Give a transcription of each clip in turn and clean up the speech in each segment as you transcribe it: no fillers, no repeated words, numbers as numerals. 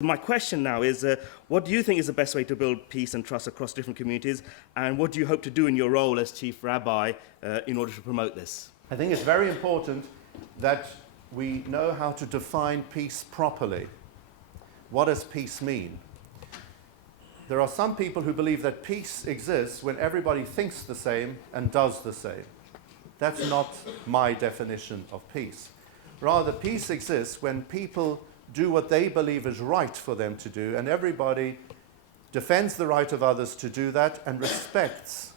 My question now is, what do you think is the best way to build peace and trust across different communities, and what do you hope to do in your role as Chief Rabbi in order to promote this? I think it's very important that we know how to define peace properly. What does peace mean? There are some people who believe that peace exists when everybody thinks the same and does the same. That's not my definition of peace. Rather, peace exists when people do what they believe is right for them to do, and everybody defends the right of others to do that and respects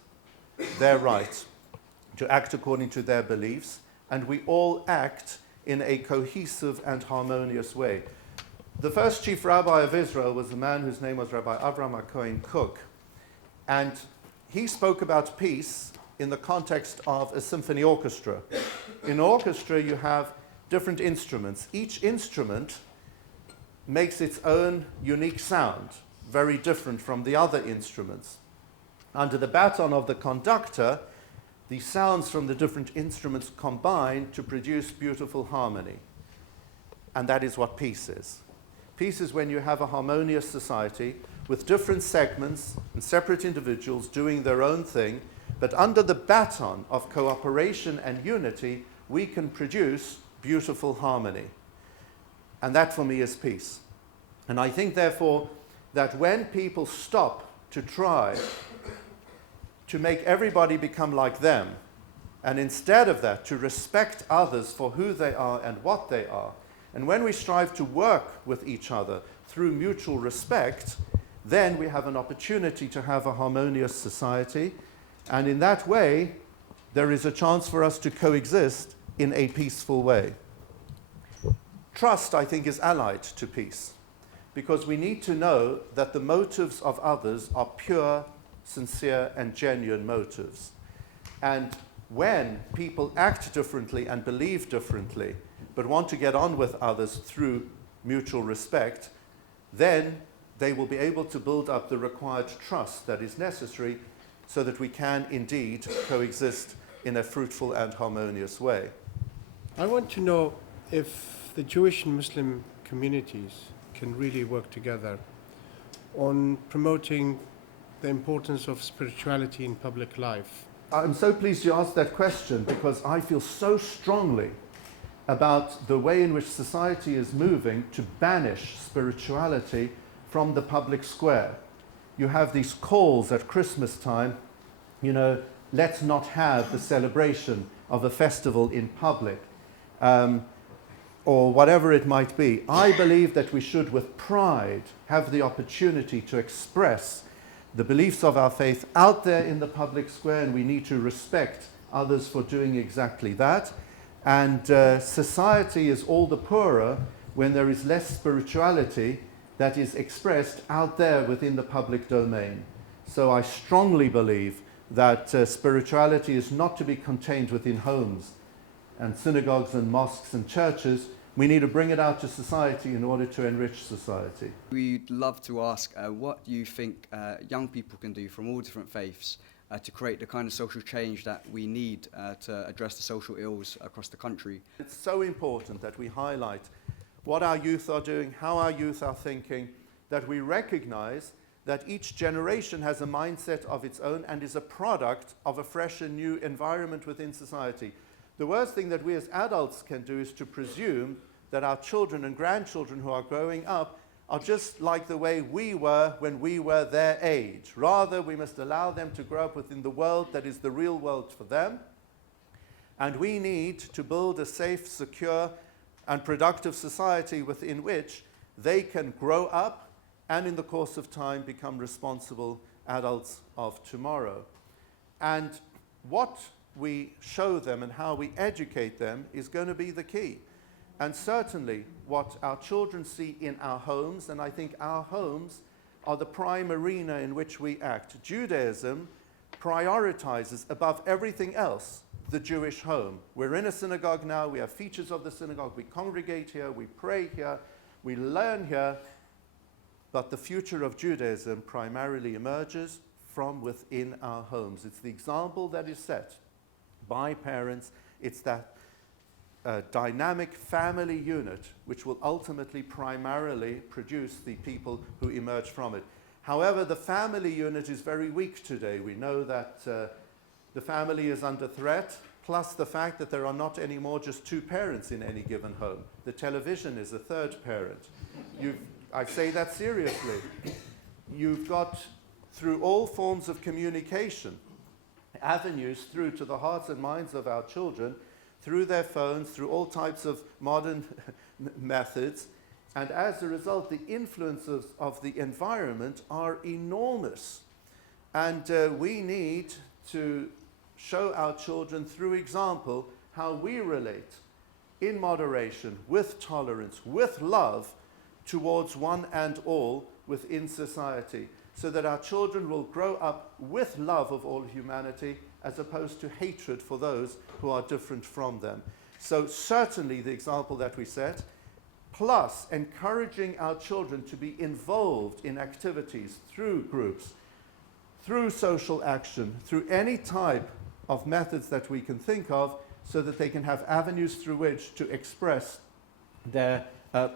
their right to act according to their beliefs, and we all act in a cohesive and harmonious way. The first chief rabbi of Israel was a man whose name was Rabbi Avraham Cohen Cook, and he spoke about peace in the context of a symphony orchestra. In an orchestra, you have different instruments. Each instrument makes its own unique sound, very different from the other instruments. Under the baton of the conductor, the sounds from the different instruments combine to produce beautiful harmony. And that is what peace is. Peace is when you have a harmonious society with different segments and separate individuals doing their own thing, but under the baton of cooperation and unity, we can produce beautiful harmony. And that, for me, is peace. And I think, therefore, that when people stop to try to make everybody become like them, and instead of that, to respect others for who they are and what they are, and when we strive to work with each other through mutual respect, then we have an opportunity to have a harmonious society. And in that way, there is a chance for us to coexist in a peaceful way. Trust, I think, is allied to peace, because we need to know that the motives of others are pure, sincere, and genuine motives. And when people act differently and believe differently, but want to get on with others through mutual respect, then they will be able to build up the required trust that is necessary so that we can indeed coexist in a fruitful and harmonious way. I want to know if the Jewish and Muslim communities can really work together on promoting the importance of spirituality in public life. I'm so pleased you asked that question, because I feel so strongly about the way in which society is moving to banish spirituality from the public square. You have these calls at Christmas time, let's not have the celebration of a festival in public. Or whatever it might be. I believe that we should, with pride, have the opportunity to express the beliefs of our faith out there in the public square, and we need to respect others for doing exactly that. And society is all the poorer when there is less spirituality that is expressed out there within the public domain. So I strongly believe that spirituality is not to be contained within homes and synagogues and mosques and churches. We need to bring it out to society in order to enrich society. We'd love to ask what you think young people can do from all different faiths to create the kind of social change that we need to address the social ills across the country. It's so important that we highlight what our youth are doing, how our youth are thinking, that we recognize that each generation has a mindset of its own and is a product of a fresh and new environment within society. The worst thing that we as adults can do is to presume that our children and grandchildren who are growing up are just like the way we were when we were their age. Rather, we must allow them to grow up within the world that is the real world for them. And we need to build a safe, secure, and productive society within which they can grow up and in the course of time become responsible adults of tomorrow. And what we show them and how we educate them is going to be the key. And certainly what our children see in our homes, and I think our homes are the prime arena in which we act. Judaism prioritizes above everything else the Jewish home. We're in a synagogue now, we have features of the synagogue, we congregate here, we pray here, we learn here, but the future of Judaism primarily emerges from within our homes. It's the example that is set by parents. It's that dynamic family unit which will ultimately primarily produce the people who emerge from it. However, the family unit is very weak today. We know that the family is under threat, plus the fact that there are not anymore just two parents in any given home. The television is a third parent. I say that seriously. You've got, through all forms of communication, avenues through to the hearts and minds of our children, through their phones, through all types of modern methods. And as a result, the influences of the environment are enormous. And we need to show our children through example how we relate in moderation, with tolerance, with love, towards one and all within society, so that our children will grow up with love of all humanity as opposed to hatred for those who are different from them. So certainly the example that we set, plus encouraging our children to be involved in activities through groups, through social action, through any type of methods that we can think of, so that they can have avenues through which to express their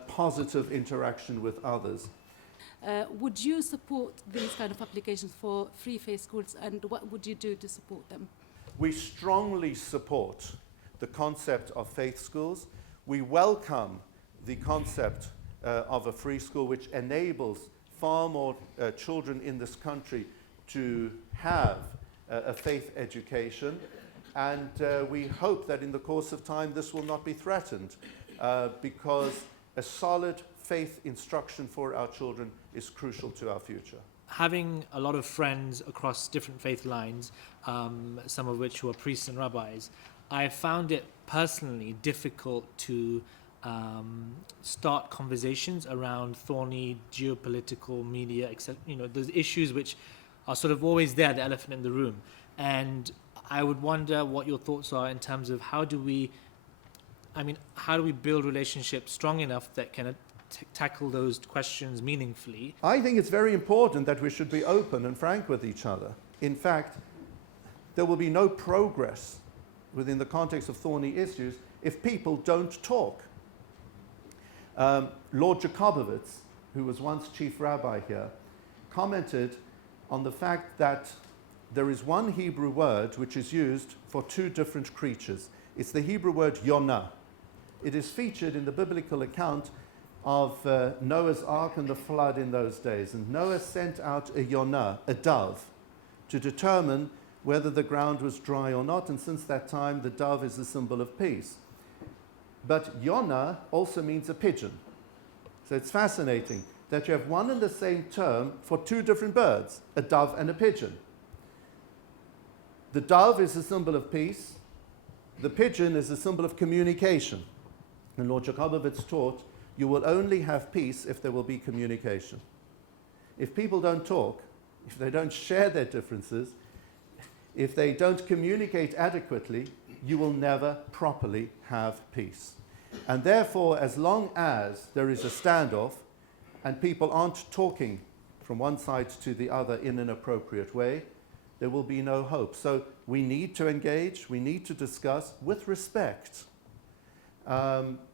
positive interaction with others. Would you support these kind of applications for free faith schools, and what would you do to support them? We strongly support the concept of faith schools. We welcome the concept of a free school which enables far more children in this country to have a faith education, and we hope that in the course of time this will not be threatened, because a solid faith instruction for our children is crucial to our future. Having a lot of friends across different faith lines, some of which were priests and rabbis, I found it personally difficult to start conversations around thorny geopolitical media, etc. You know, those issues which are sort of always there, the elephant in the room. And I would wonder what your thoughts are in terms of how do we build relationships strong enough that can tackle those questions meaningfully? I think it's very important that we should be open and frank with each other. In fact, there will be no progress within the context of thorny issues if people don't talk. Lord Jacobowitz, who was once chief rabbi here, commented on the fact that there is one Hebrew word which is used for two different creatures. It's the Hebrew word Yonah. It is featured in the biblical account of Noah's Ark and the flood in those days. And Noah sent out a Yonah, a dove, to determine whether the ground was dry or not. And since that time, the dove is a symbol of peace. But Yonah also means a pigeon. So it's fascinating that you have one and the same term for two different birds, a dove and a pigeon. The dove is a symbol of peace. The pigeon is a symbol of communication. And Lord Jacobowitz taught, you will only have peace if there will be communication. If people don't talk, if they don't share their differences, if they don't communicate adequately, you will never properly have peace. And therefore, as long as there is a standoff and people aren't talking from one side to the other in an appropriate way, there will be no hope. So we need to engage, we need to discuss with respect.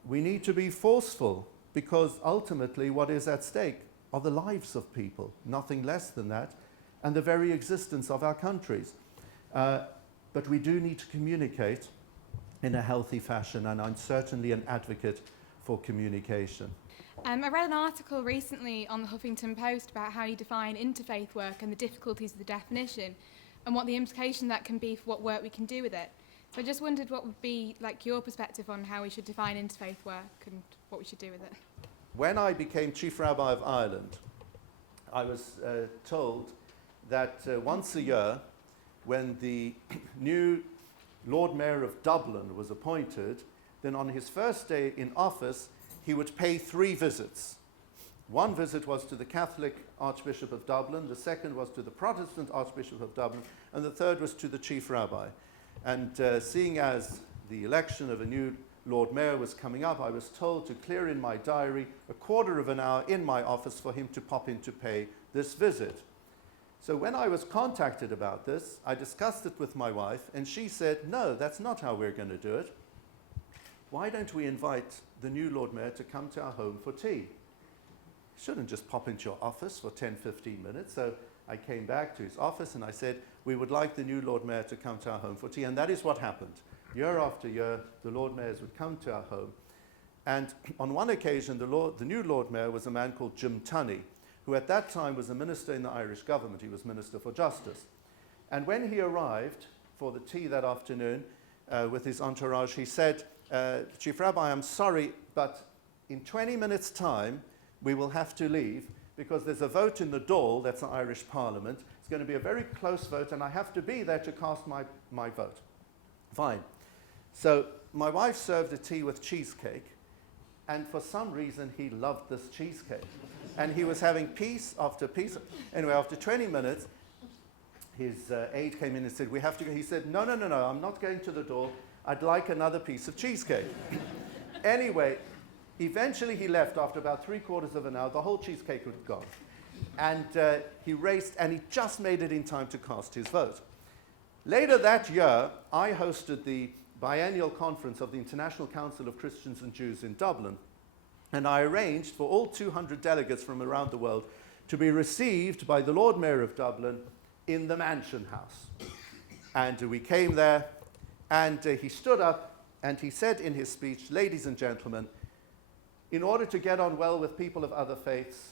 We need to be forceful, because ultimately what is at stake are the lives of people, nothing less than that, and the very existence of our countries. But we do need to communicate in a healthy fashion, and I'm certainly an advocate for communication. I read an article recently on the Huffington Post about how you define interfaith work and the difficulties of the definition, and what the implication that can be for what work we can do with it. So I just wondered what would be like your perspective on how we should define interfaith work and what we should do with it. When I became Chief Rabbi of Ireland, I was told that once a year, when the new Lord Mayor of Dublin was appointed, then on his first day in office, he would pay 3 visits. One visit was to the Catholic Archbishop of Dublin, the second was to the Protestant Archbishop of Dublin, and the third was to the Chief Rabbi. And seeing as the election of a new Lord Mayor was coming up, I was told to clear in my diary a quarter of an hour in my office for him to pop in to pay this visit. So when I was contacted about this, I discussed it with my wife, and she said, no, that's not how we're going to do it. why don't we invite the new Lord Mayor to come to our home for tea? He shouldn't just pop into your office for 10, 15 minutes. So I came back to his office and I said, we would like the new Lord Mayor to come to our home for tea. And that is what happened. Year after year, the Lord Mayors would come to our home. And on one occasion, the new Lord Mayor was a man called Jim Tunney, who at that time was a minister in the Irish government. He was Minister for Justice. And when he arrived for the tea that afternoon with his entourage, he said, Chief Rabbi, I'm sorry, but in 20 minutes' time, we will have to leave because there's a vote in the Dáil, that's the Irish Parliament. It's going to be a very close vote, and I have to be there to cast my vote. Fine. So my wife served a tea with cheesecake, and for some reason, he loved this cheesecake. And he was having piece after piece. Anyway, after 20 minutes, his aide came in and said, we have to go. He said, no, I'm not going to the Dáil. I'd like another piece of cheesecake. Anyway, eventually he left after about 3/4 of an hour. The whole cheesecake was gone. And he raced, and he just made it in time to cast his vote. Later that year, I hosted the biennial conference of the International Council of Christians and Jews in Dublin. And I arranged for all 200 delegates from around the world to be received by the Lord Mayor of Dublin in the Mansion House. And we came there, and he stood up and he said in his speech, ladies and gentlemen, in order to get on well with people of other faiths,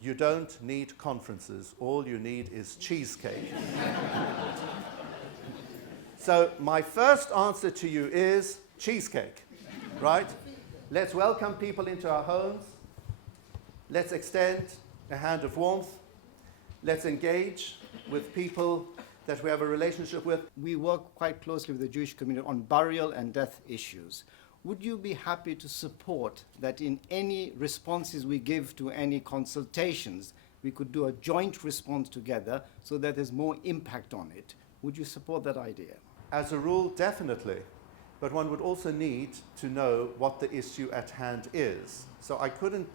you don't need conferences. All you need is cheesecake. So my first answer to you is cheesecake, right? Let's welcome people into our homes. Let's extend a hand of warmth. Let's engage with people that we have a relationship with. We work quite closely with the Jewish community on burial and death issues. Would you be happy to support that in any responses we give to any consultations, we could do a joint response together so that there's more impact on it? Would you support that idea? As a rule, definitely. But one would also need to know what the issue at hand is. So I couldn't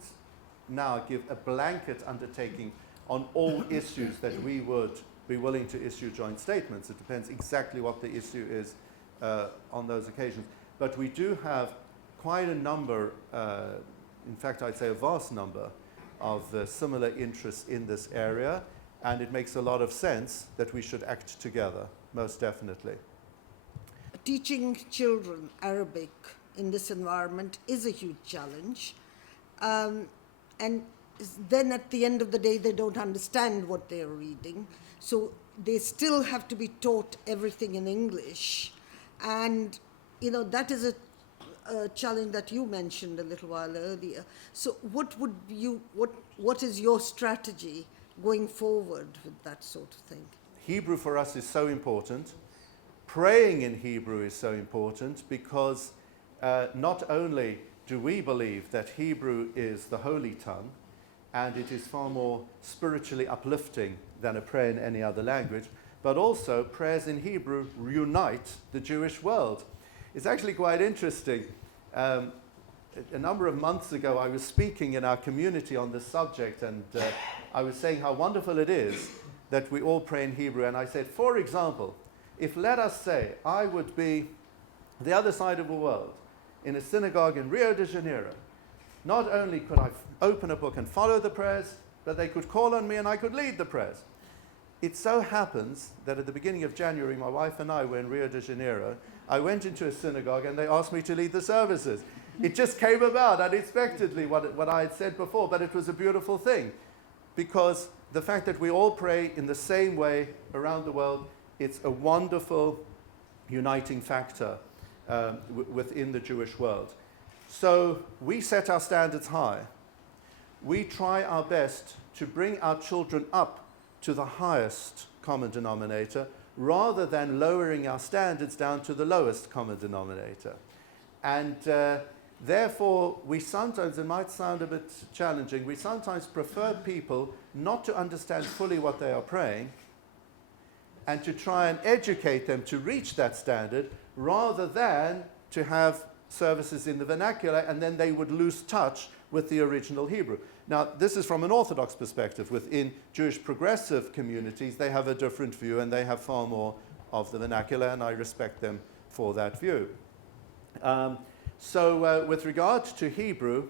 now give a blanket undertaking on all issues that we would be willing to issue joint statements. It depends exactly what the issue is on those occasions. But we do have quite a number, in fact, I'd say a vast number of similar interests in this area, and it makes a lot of sense that we should act together, most definitely. Teaching children Arabic in this environment is a huge challenge. And then at the end of the day, they don't understand what they're reading. So they still have to be taught everything in English. And, you know, that is a challenge that you mentioned a little while earlier. So what is your strategy going forward with that sort of thing? Hebrew for us is so important. Praying in Hebrew is so important because not only do we believe that Hebrew is the holy tongue and it is far more spiritually uplifting than a prayer in any other language, but also prayers in Hebrew unite the Jewish world. It's actually quite interesting. A number of months ago, I was speaking in our community on this subject, and I was saying how wonderful it is that we all pray in Hebrew. And I said, for example, if, let us say, I would be the other side of the world in a synagogue in Rio de Janeiro, not only could I open a book and follow the prayers, but they could call on me and I could lead the prayers. It so happens that at the beginning of January, my wife and I were in Rio de Janeiro. I went into a synagogue and they asked me to lead the services. It just came about unexpectedly, what I had said before, but it was a beautiful thing because the fact that we all pray in the same way around the world, it's a wonderful uniting factor within the Jewish world. So we set our standards high. We try our best to bring our children up to the highest common denominator rather than lowering our standards down to the lowest common denominator. And therefore, we sometimes, it might sound a bit challenging, we sometimes prefer people not to understand fully what they are praying and to try and educate them to reach that standard rather than to have services in the vernacular and then they would lose touch with the original Hebrew. Now, this is from an Orthodox perspective. Within Jewish progressive communities, they have a different view and they have far more of the vernacular, and I respect them for that view. With regard to Hebrew,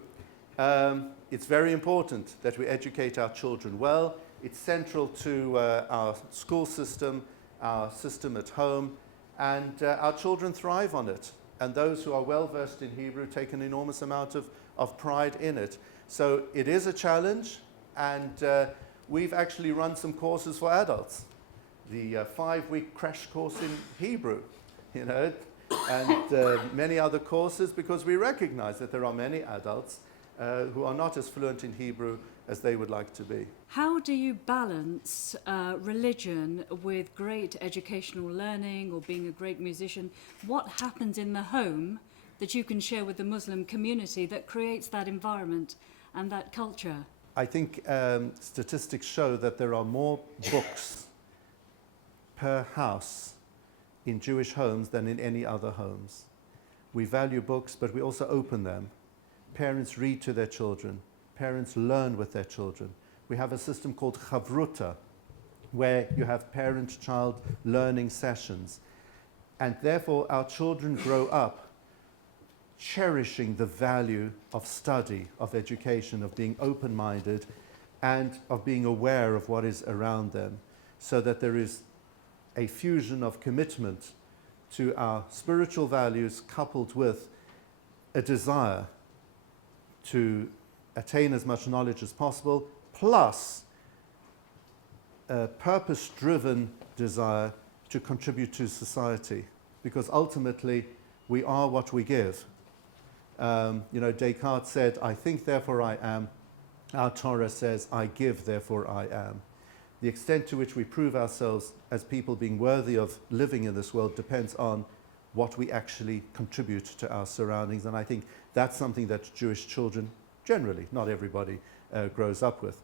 it's very important that we educate our children well. It's central to our school system, our system at home, and our children thrive on it. And those who are well versed in Hebrew take an enormous amount of pride in it. So it is a challenge, and we've actually run some courses for adults. The 5-week crash course in Hebrew, you know, and many other courses, because we recognize that there are many adults who are not as fluent in Hebrew as they would like to be. How do you balance religion with great educational learning or being a great musician? What happens in the home that you can share with the Muslim community that creates that environment and that culture? I think statistics show that there are more books per house in Jewish homes than in any other homes. We value books, but we also open them. Parents read to their children. Parents learn with their children. We have a system called Chavruta, where you have parent-child learning sessions. And therefore, our children grow up cherishing the value of study, of education, of being open-minded, and of being aware of what is around them, so that there is a fusion of commitment to our spiritual values coupled with a desire to attain as much knowledge as possible, plus a purpose-driven desire to contribute to society, because ultimately we are what we give. You know, Descartes said, "I think, therefore I am." Our Torah says, "I give, therefore I am." The extent to which we prove ourselves as people being worthy of living in this world depends on what we actually contribute to our surroundings, and I think that's something that Jewish children generally, not everybody, grows up with.